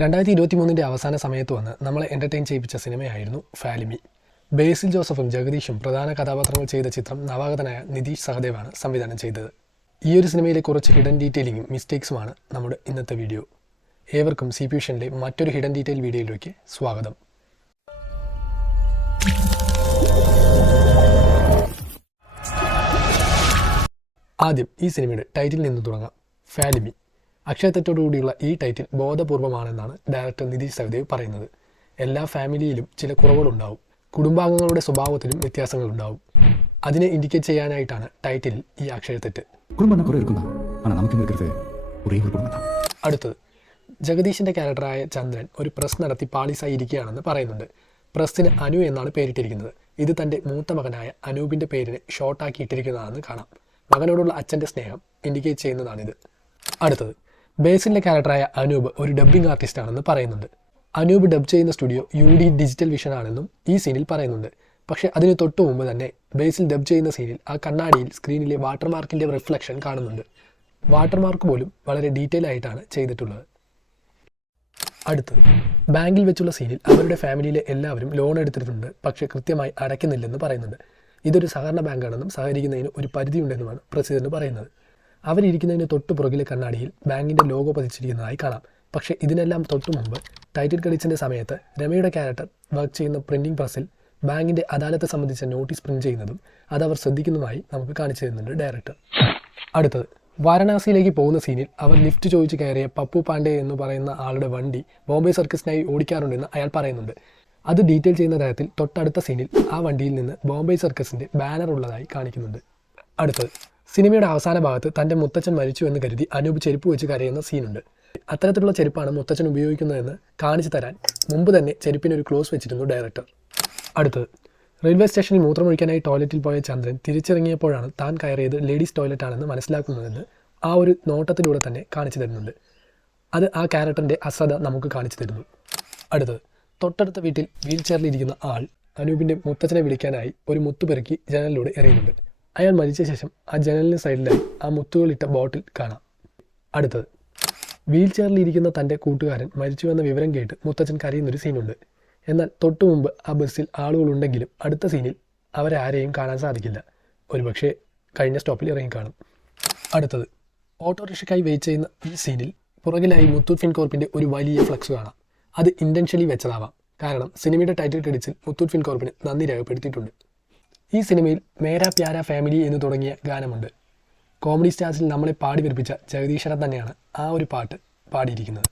2023 അവസാന സമയത്ത് വന്ന് നമ്മളെ എൻ്റർടൈൻ ചെയ്യിപ്പിച്ച സിനിമയായിരുന്നു ഫാലിമി. ബേസിൽ ജോസഫും ജഗദീഷും പ്രധാന കഥാപാത്രങ്ങൾ ചെയ്ത ചിത്രം നവാഗതനായ നിതീഷ് സഹദേവാണ് സംവിധാനം ചെയ്തത്. ഈ ഒരു സിനിമയിലെ കുറച്ച് ഹിഡൻ ഡീറ്റെയിലിങ്ങും മിസ്റ്റേക്സുമാണ് നമ്മുടെ ഇന്നത്തെ വീഡിയോ. ഏവർക്കും സി ഫ്യൂഷനിലെ മറ്റൊരു ഹിഡൻ ഡീറ്റെയിൽ വീഡിയോയിലേക്ക് സ്വാഗതം. ആദ്യം ഈ സിനിമയുടെ ടൈറ്റിൽ നിന്ന് തുടങ്ങാം. ഫാലിമി. അക്ഷരത്തെറ്റോടുകൂടിയുള്ള ഈ ടൈറ്റിൽ ബോധപൂർവമാണെന്നാണ് ഡയറക്ടർ നിതീഷ് സഹദേവ് പറയുന്നത്. എല്ലാ ഫാമിലിയിലും ചില കുറവുകളുണ്ടാവും, കുടുംബാംഗങ്ങളുടെ സ്വഭാവത്തിലും വ്യത്യാസങ്ങളുണ്ടാവും. അതിനെ ഇൻഡിക്കേറ്റ് ചെയ്യാനായിട്ടാണ് ടൈറ്റിൽ ഈ അക്ഷരത്തെറ്റ്. അടുത്തത്, ജഗദീഷിൻ്റെ ക്യാരക്ടറായ ചന്ദ്രൻ ഒരു പ്രസ് നടത്തി പാളീസായി ഇരിക്കുകയാണെന്ന് പറയുന്നുണ്ട്. പ്രസ്സിന് അനു എന്നാണ് പേരിട്ടിരിക്കുന്നത്. ഇത് തൻ്റെ മൂത്ത മകനായ അനൂപിൻ്റെ പേരിന് ഷോർട്ടാക്കി ഇട്ടിരിക്കുന്നതാണെന്ന് കാണാം. മകനോടുള്ള അച്ഛൻ്റെ സ്നേഹം ഇൻഡിക്കേറ്റ് ചെയ്യുന്നതാണിത്. അടുത്തത്, ബേസിലിൻ്റെ ക്യാരക്ടറായ അനൂപ് ഒരു ഡബ്ബിംഗ് ആർട്ടിസ്റ്റ് ആണെന്ന് പറയുന്നുണ്ട്. അനൂപ് ഡബ് ചെയ്യുന്ന സ്റ്റുഡിയോ UD ഡിജിറ്റൽ വിഷൻ ആണെന്നും ഈ സീനിൽ പറയുന്നുണ്ട്. പക്ഷേ അതിന് തൊട്ടു മുമ്പ് തന്നെ ബേസിൽ ഡബ് ചെയ്യുന്ന സീനിൽ ആ കണ്ണാടിയിൽ സ്ക്രീനിലെ വാട്ടർമാർക്കിൻ്റെ റിഫ്ലക്ഷൻ കാണുന്നുണ്ട്. വാട്ടർമാർക്ക് പോലും വളരെ ഡീറ്റെയിൽ ആയിട്ടാണ് ചെയ്തിട്ടുള്ളത്. അടുത്തത്, ബാങ്കിൽ വെച്ചുള്ള സീനിൽ അവരുടെ ഫാമിലിയിലെ എല്ലാവരും ലോൺ എടുത്തിട്ടുണ്ട്, പക്ഷേ കൃത്യമായി അടയ്ക്കുന്നില്ലെന്ന് പറയുന്നുണ്ട്. ഇതൊരു സഹകരണ ബാങ്കാണെന്നും സഹകരിക്കുന്നതിന് ഒരു പരിധിയുണ്ടെന്നുമാണ് പ്രസിഡന്റ് പറയുന്നത്. അവരിയ്ക്കുന്നതിന് തൊട്ടു പുറകിലെ കണ്ണാടിയിൽ ബാങ്കിൻ്റെ ലോഗോ പതിച്ചിരിക്കുന്നതായി കാണാം. പക്ഷേ ഇതിനെല്ലാം തൊട്ടു മുമ്പ് ടൈറ്റിൽ ക്രെഡിറ്റ്സിൻ്റെ സമയത്ത് രമയുടെ ക്യാരക്ടർ വർക്ക് ചെയ്യുന്ന പ്രിൻറ്റിംഗ് പ്രസ്സിൽ ബാങ്കിൻ്റെ അദാലത്തെ സംബന്ധിച്ച നോട്ടീസ് പ്രിൻറ്റ് ചെയ്യുന്നതും അതവർ ശ്രദ്ധിക്കുന്നതുമായി നമുക്ക് കാണിച്ചു തരുന്നുണ്ട് ഡയറക്ടർ. അടുത്തത്, വാരണാസിയിലേക്ക് പോകുന്ന സീനിൽ അവർ ലിഫ്റ്റ് ചോദിച്ച് കയറിയ പപ്പു പാണ്ഡെ എന്ന് പറയുന്ന ആളുടെ വണ്ടി ബോംബെ സർക്കസിനായി ഓടിക്കാറുണ്ടെന്ന് അയാൾ പറയുന്നുണ്ട്. അത് ഡീറ്റെയിൽ ചെയ്യുന്ന തരത്തിൽ തൊട്ടടുത്ത സീനിൽ ആ വണ്ടിയിൽ നിന്ന് ബോംബെ സർക്കസിൻ്റെ ബാനർ ഉള്ളതായി കാണിക്കുന്നുണ്ട്. അടുത്തത്, സിനിമയുടെ അവസാന ഭാഗത്ത് തൻ്റെ മുത്തച്ഛൻ മരിച്ചു എന്ന് കരുതി അനൂപ് ചെരുപ്പ് വെച്ച് കരയുന്ന സീനുണ്ട്. അത്തരത്തിലുള്ള ചെരുപ്പാണ് മുത്തച്ഛൻ ഉപയോഗിക്കുന്നതെന്ന് കാണിച്ചു തരാൻ മുമ്പ് തന്നെ ചെരുപ്പിനൊരു ക്ലോസ് വെച്ചിരുന്നു ഡയറക്ടർ. അടുത്തത്, റെയിൽവേ സ്റ്റേഷനിൽ മൂത്രമൊഴിക്കാനായി ടോയ്ലറ്റിൽ പോയ ചന്ദ്രൻ തിരിച്ചിറങ്ങിയപ്പോഴാണ് താൻ കയറിയത് ലേഡീസ് ടോയ്ലറ്റ് ആണെന്ന് മനസ്സിലാക്കുന്നതെന്ന് ആ ഒരു നോട്ടത്തിലൂടെ തന്നെ കാണിച്ചു തരുന്നുണ്ട്. അത് ആ ക്യാരക്ടറിൻ്റെ അശ്രദ്ധ നമുക്ക് കാണിച്ചു തരുന്നു. അടുത്തത്, തൊട്ടടുത്ത വീട്ടിൽ വീൽ ചെയറിലിരിക്കുന്ന ആൾ അനൂപിൻ്റെ മുത്തച്ഛനെ വിളിക്കാനായി ഒരു മുത്തുപെറുക്കി ജനലിലൂടെ എറിയുന്നുണ്ട്. അയാൾ മരിച്ച ശേഷം ആ ജനലിന് സൈഡിലായി ആ മുത്തുകളിട്ട ബോട്ടിൽ കാണാം. അടുത്തത്, വീൽ ചെയറിലിരിക്കുന്ന തൻ്റെ കൂട്ടുകാരൻ മരിച്ചുവെന്ന വിവരം കേട്ട് മുത്തച്ഛൻ കരയുന്നൊരു സീനുണ്ട്. എന്നാൽ തൊട്ടു മുമ്പ് ആ ബസ്സിൽ ആളുകളുണ്ടെങ്കിലും അടുത്ത സീനിൽ അവരെ ആരെയും കാണാൻ സാധിക്കില്ല. ഒരുപക്ഷെ കഴിഞ്ഞ സ്റ്റോപ്പിൽ ഇറങ്ങിക്കാണും. അടുത്തത്, ഓട്ടോറിക്ഷയ്ക്കായി വെയിറ്റ് ചെയ്യുന്ന ഈ സീനിൽ പുറകിലായി മുത്തൂറ്റ് ഫിൻകോർപ്പിൻ്റെ ഒരു വലിയ ഫ്ലക്സ് കാണാം. അത് ഇൻറ്റൻഷ്യലി വെച്ചതാവാം, കാരണം സിനിമയുടെ ടൈറ്റിൽ ക്രെഡിറ്റ്സിൽ മുത്തൂറ്റ് ഫിൻകോർപ്പിന് നന്ദി രേഖപ്പെടുത്തിയിട്ടുണ്ട്. ഈ സിനിമയിൽ മേരാ പ്യാര ഫാമിലി എന്ന് തുടങ്ങിയ ഗാനമുണ്ട്. കോമഡി സ്റ്റാർസിൽ നമ്മളെ പാടി വിറപ്പിച്ച ജഗദീശ്വരൻ തന്നെയാണ് ആ ഒരു പാട്ട് പാടിയിരിക്കുന്നത്.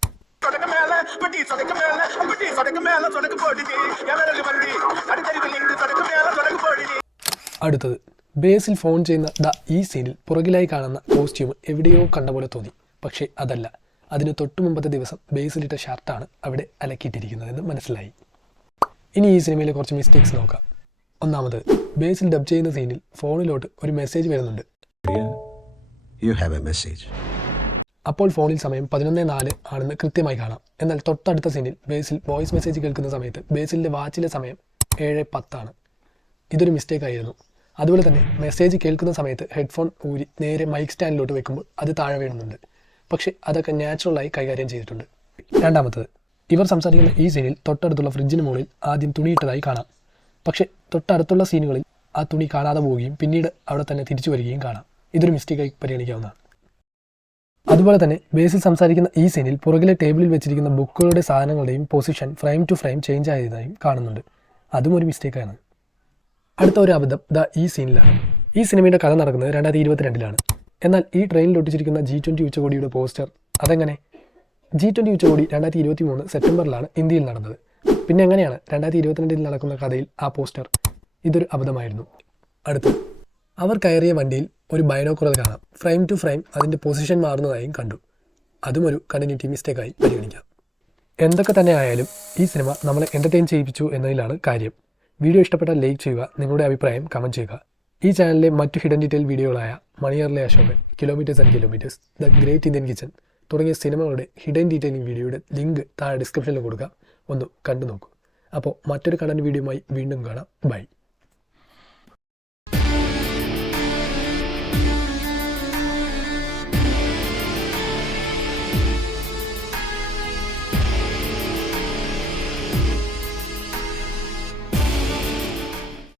അടുത്തത്, ബേസിൽ ഫോൺ ചെയ്യുന്ന ഈ സീനിൽ പുറകിലായി കാണുന്ന കോസ്റ്റ്യൂം എവിടെയോ കണ്ട പോലെ തോന്നി. പക്ഷേ അതല്ല, അതിന് തൊട്ടു മുമ്പത്തെ ദിവസം ബേസിലിട്ട ഷർട്ടാണ് അവിടെ അലക്കിയിട്ടിരിക്കുന്നതെന്ന് മനസ്സിലായി. ഇനി ഈ സിനിമയിലെ കുറച്ച് മിസ്റ്റേക്സ് നോക്കാം. ഒന്നാമത്, ബേസിൽ ഡബ് ചെയ്യുന്ന സീനിൽ ഫോണിലോട്ട് ഒരു മെസ്സേജ് വരുന്നുണ്ട്. അപ്പോൾ ഫോണിൽ സമയം 11:04 ആണെന്ന് കൃത്യമായി കാണാം. എന്നാൽ തൊട്ടടുത്ത സീനിൽ ബേസിൽ വോയിസ് മെസ്സേജ് കേൾക്കുന്ന സമയത്ത് ബേസിലിൻ്റെ വാച്ചിലെ സമയം 7:10 ആണ്. ഇതൊരു മിസ്റ്റേക്ക് ആയിരുന്നു. അതുപോലെ തന്നെ മെസ്സേജ് കേൾക്കുന്ന സമയത്ത് ഹെഡ്ഫോൺ ഊരി നേരെ മൈക്ക് സ്റ്റാൻഡിലോട്ട് വെക്കുമ്പോൾ അത് താഴെ വീഴുന്നുണ്ട്. പക്ഷേ അതൊക്കെ നാച്ചുറലായി കൈകാര്യം ചെയ്തിട്ടുണ്ട്. രണ്ടാമത്തത്, ഇവർ സംസാരിക്കുന്ന ഈ സീനിൽ തൊട്ടടുത്തുള്ള ഫ്രിഡ്ജിന് മുകളിൽ ആദ്യം തുണിയിട്ടതായി കാണാം. പക്ഷേ തൊട്ടടുത്തുള്ള സീനുകളിൽ ആ തുണി കാണാതെ പോവുകയും പിന്നീട് അവിടെ തന്നെ തിരിച്ചു വരികയും കാണാം. ഇതൊരു മിസ്റ്റേക്കായി പരിഗണിക്കാവുന്നതാണ്. അതുപോലെ തന്നെ ബേസിൽ സംസാരിക്കുന്ന ഈ സീനിൽ പുറകിലെ ടേബിളിൽ വെച്ചിരിക്കുന്ന ബുക്കുകളുടെ സാധനങ്ങളുടെയും position frame to frame change ആയതായും കാണുന്നുണ്ട്. അതും ഒരു മിസ്റ്റേക്കാണ്. അടുത്ത ഒരു അബദ്ധം ഈ സീനിലാണ്. ഈ സിനിമയുടെ കഥ നടക്കുന്നത് 2022 എന്നാൽ ഈ ട്രെയിനിൽ ഒട്ടിച്ചിരിക്കുന്ന G20 ഉച്ചകോടിയുടെ പോസ്റ്റർ അതെങ്ങനെ? G20 ഉച്ചകോടി 2023 സെപ്റ്റംബറിലാണ് ഇന്ത്യയിൽ നടന്നത്. പിന്നെ എങ്ങനെയാണ് 2022 നടക്കുന്ന കഥയിൽ ആ പോസ്റ്റർ? ഇതൊരു അബദ്ധമായിരുന്നു. അടുത്തത്, അവർ കയറിയ വണ്ടിയിൽ ഒരു ബൈനോക്കുലർ കാണാം. ഫ്രെയിം ടു ഫ്രെയിം അതിൻ്റെ പൊസിഷൻ മാറുന്നതായും കണ്ടു. അതും ഒരു കണ്ടിന്യൂറ്റി മിസ്റ്റേക്കായി പരിഗണിക്കാം. എന്തൊക്കെ തന്നെ ആയാലും ഈ സിനിമ നമ്മളെ എൻ്റർടൈൻ ചെയ്യിപ്പിച്ചു എന്നതിലാണ് കാര്യം. വീഡിയോ ഇഷ്ടപ്പെട്ടാൽ ലൈക്ക് ചെയ്യുക, നിങ്ങളുടെ അഭിപ്രായം കമൻറ്റ് ചെയ്യുക. ഈ ചാനലിലെ മറ്റു ഹിഡൻ ഡീറ്റെയിൽ വീഡിയോകളായ Maniyarayile Ashokan, kilometers and kilometers, the great Indian kitchen തുടങ്ങിയ സിനിമകളുടെ ഹിഡൻ ഡീറ്റെയിലിംഗ് വീഡിയോയുടെ ലിങ്ക് താഴെ ഡിസ്ക്രിപ്ഷനിൽ കൊടുക്കുക. ഒന്ന് കണ്ടു നോക്കൂ. അപ്പോൾ മറ്റൊരു കണ്ടന്റ് വീഡിയോയുമായി വീണ്ടും കാണാം. ബൈ.